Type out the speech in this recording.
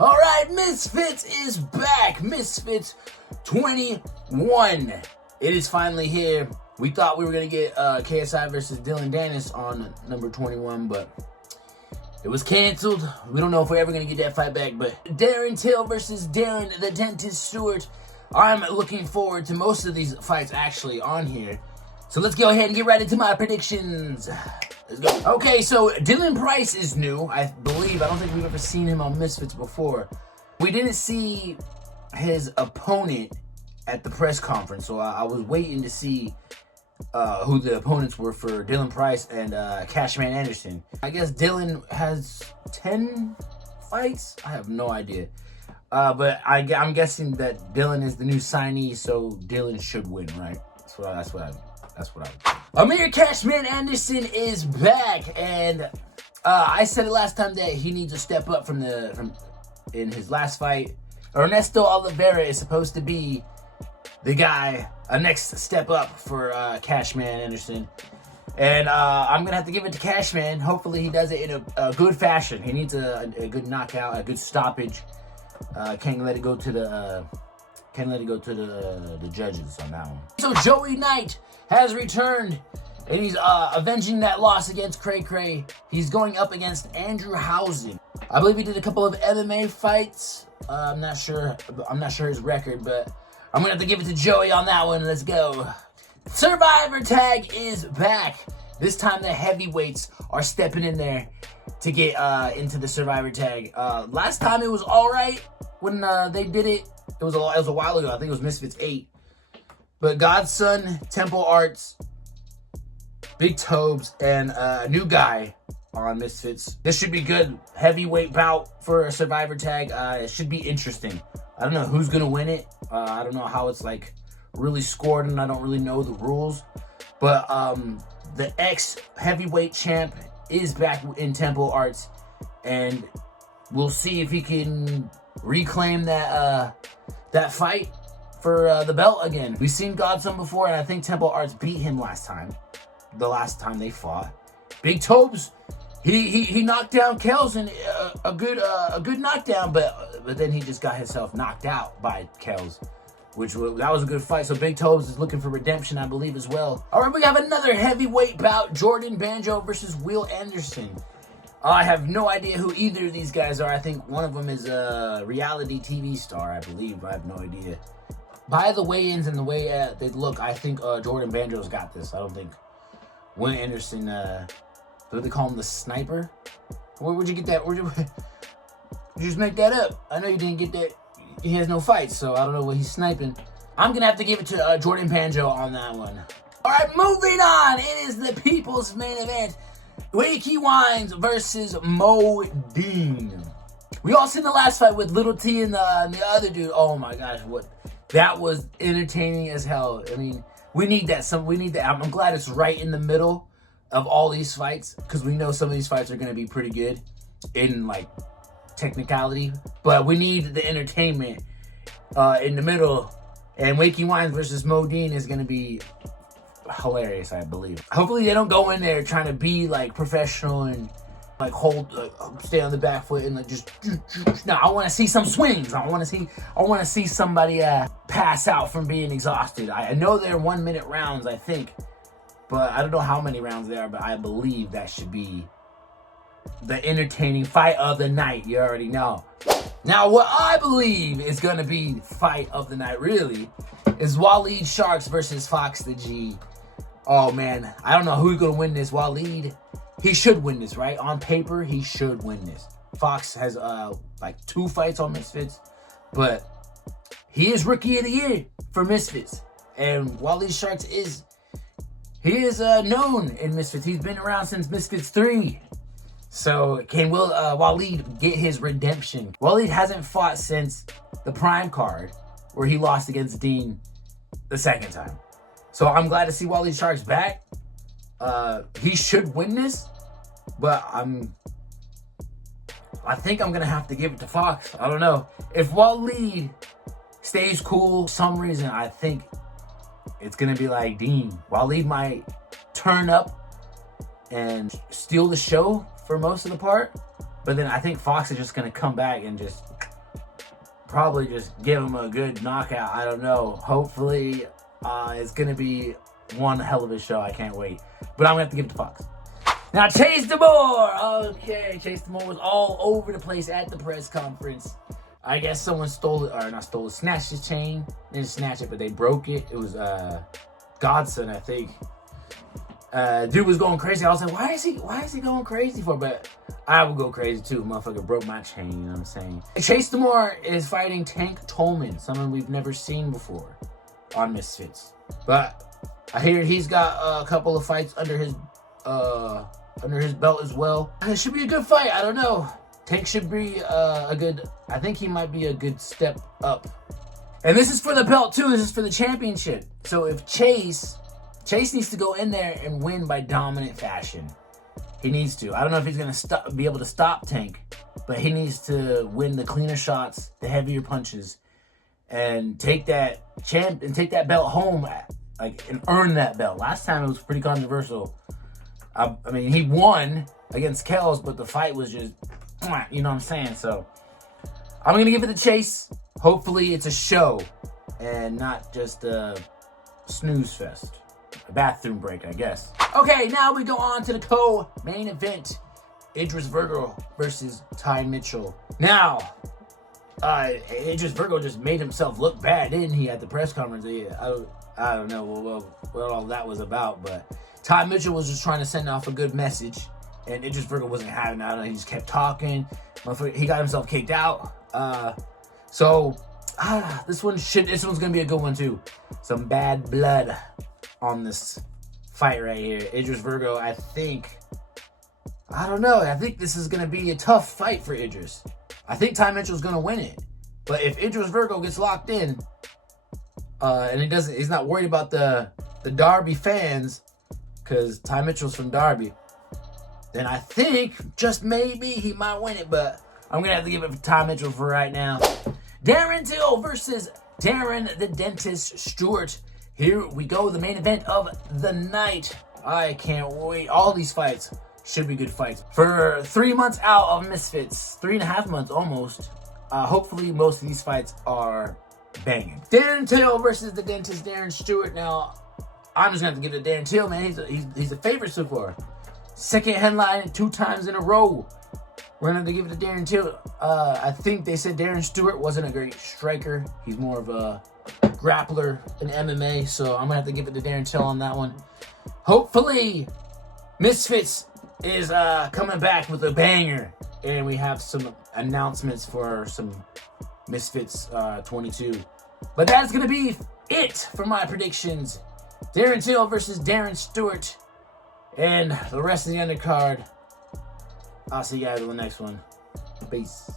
All right, Misfits is back. Misfits 21. It is finally here. We thought we were going to get KSI versus Dylan Dennis on number 21, but it was canceled. We don't know if we're ever going to get that fight back, but Darren Till versus Darren the Dentist Stewart. I'm looking forward to most of these fights actually on here. So let's go ahead and get right into my predictions. Let's go. Okay, so Dylan Price is new, I believe. I don't think we've ever seen him on Misfits before. We didn't see his opponent at the press conference, so I was waiting to see who the opponents were for Dylan Price and Cashman Anderson. I guess Dylan has 10 fights? I have no idea. But I'm guessing that Dylan is the new signee, so Dylan should win, right? That's what I would. Amir Cashman Anderson is back, and I said it last time that he needs to step up from in his last fight. Ernesto Oliveira is supposed to be the guy, a next step up for Cashman Anderson. And I'm going to have to give it to Cashman. Hopefully he does it in a good fashion. He needs a good knockout, a good stoppage. Can't let it go to the judges on that one. So Joey Knight has returned, and he's avenging that loss against Cray Cray. He's going up against Andrew Housen. I believe he did a couple of MMA fights. I'm not sure his record, but I'm gonna have to give it to Joey on that one. Let's go. Survivor Tag is back. This time the heavyweights are stepping in there to get into the Survivor Tag. Last time it was all right when they did it. It was a while ago. I think it was Misfits 8. But Godson, Temple Arts, Big Tobes, and a new guy on Misfits. This should be good. Heavyweight bout for a Survivor Tag. It should be interesting. I don't know who's going to win it. I don't know how it's like really scored, and I don't really know the rules. But the ex-heavyweight champ is back in Temple Arts, and we'll see if he can reclaim that fight for the belt again. We've seen Godson before, and I think Temple Arts beat him the last time they fought. Big Tobes, he knocked down Kells in a good knockdown, but then he just got himself knocked out by Kells, that was a good fight. So Big Tobes is looking for redemption, I believe, as well. All right, we have another heavyweight bout: Jordan Banjo versus Will Anderson. I have no idea who either of these guys are. I think one of them is a reality TV star, I believe. I have no idea. By the weigh-ins and the way they look, I think Jordan Banjo's got this. I don't think Will Anderson, what do they call him, the sniper? Where'd you get that? Where'd you just make that up? I know you didn't get that. He has no fights, so I don't know what he's sniping. I'm going to have to give it to Jordan Banjo on that one. All right, moving on. It is the people's main event. Wakey Wines versus Mo Dean. We all seen the last fight with Little T and the other dude. Oh my gosh, that was entertaining as hell. I mean, we need that. I'm glad it's right in the middle of all these fights, because we know some of these fights are going to be pretty good in like technicality, but we need the entertainment in the middle. And Wakey Wines versus Mo Dean is going to be hilarious, I believe. Hopefully they don't go in there trying to be like professional and like stay on the back foot and like just no. I want to see some swings. I want to see somebody pass out from being exhausted. I know they're 1 minute rounds, I think, but I don't know how many rounds they are. But I believe that should be the entertaining fight of the night. You already know. Now, what I believe is gonna be fight of the night really is Waleed Sharks versus Fox the G. Oh man, I don't know who's gonna win this. Waleed, he should win this, right? On paper, he should win this. Fox has like 2 fights on Misfits, but he is Rookie of the Year for Misfits, and Waleed Sharks is known in Misfits. He's been around since Misfits 3. So can Waleed get his redemption? Waleed hasn't fought since the Prime card, where he lost against Dean the second time. So I'm glad to see Waleed Sharks back. He should win this, but I think I'm gonna have to give it to Fox. I don't know. If Waleed stays cool for some reason, I think it's gonna be like Dean. Waleed might turn up and steal the show for most of the part, but then I think Fox is just gonna come back and just probably just give him a good knockout. I don't know. Hopefully, it's going to be one hell of a show. I can't wait. But I'm going to have to give it to Fox. Now, Chase DeMore. Okay, Chase DeMore was all over the place at the press conference. I guess someone stole it, or not stole it, snatched his chain. They didn't snatch it, but they broke it. It was Godson, I think. Dude was going crazy. I was like, why is he going crazy for? But I would go crazy too. Motherfucker broke my chain, you know what I'm saying? Chase DeMore is fighting Tank Tolman, someone we've never seen before on Misfits. But I hear he's got a couple of fights under his belt as well. It should be a good fight. I don't know. Tank should be I think he might be a good step up. And this is for the belt too. This is for the championship. So if Chase needs to go in there and win by dominant fashion. He needs to. I don't know if he's going to be able to stop Tank, but he needs to win the cleaner shots, the heavier punches, and take that belt home, and earn that belt. Last time it was pretty controversial. I mean, he won against Kells, but the fight was just, you know what I'm saying? So I'm going to give it to Chase. Hopefully it's a show and not just a snooze fest. A bathroom break, I guess. Okay, now we go on to the co-main event. Idris Virgo versus Ty Mitchell. Now, Idris Virgo just made himself look bad, didn't he, at the press conference? I don't know what all that was about, but Ty Mitchell was just trying to send off a good message, and Idris Virgo wasn't having it. I don't know, he just kept talking. He got himself kicked out. This one's gonna be a good one too. Some bad blood on this fight right here. Idris Virgo, I think this is going to be a tough fight for Idris. I think Ty Mitchell's going to win it. But if Idris Virgo gets locked in, and he's not worried about the Darby fans, because Ty Mitchell's from Darby, then I think, just maybe, he might win it. But I'm going to have to give it to Ty Mitchell for right now. Darren Till versus Darren the Dentist Stewart. Here we go, the main event of the night. I can't wait. All these fights should be good fights. For 3 months out of Misfits, 3.5 months almost, hopefully most of these fights are banging. Darren Till versus the Dentist, Darren Stewart. Now, I'm just going to have to give it to Darren Till, man. He's a favorite so far. Second headline 2 times in a row. We're going to give it to Darren Till. I think they said Darren Stewart wasn't a great striker. He's more of a grappler in MMA, so I'm gonna have to give it to Darren Till on that one. Hopefully Misfits is coming back with a banger, and we have some announcements for some Misfits 22. But that's gonna be it for my predictions. Darren Till versus Darren Stewart, and the rest of the undercard. I'll see you guys on the next one. Peace.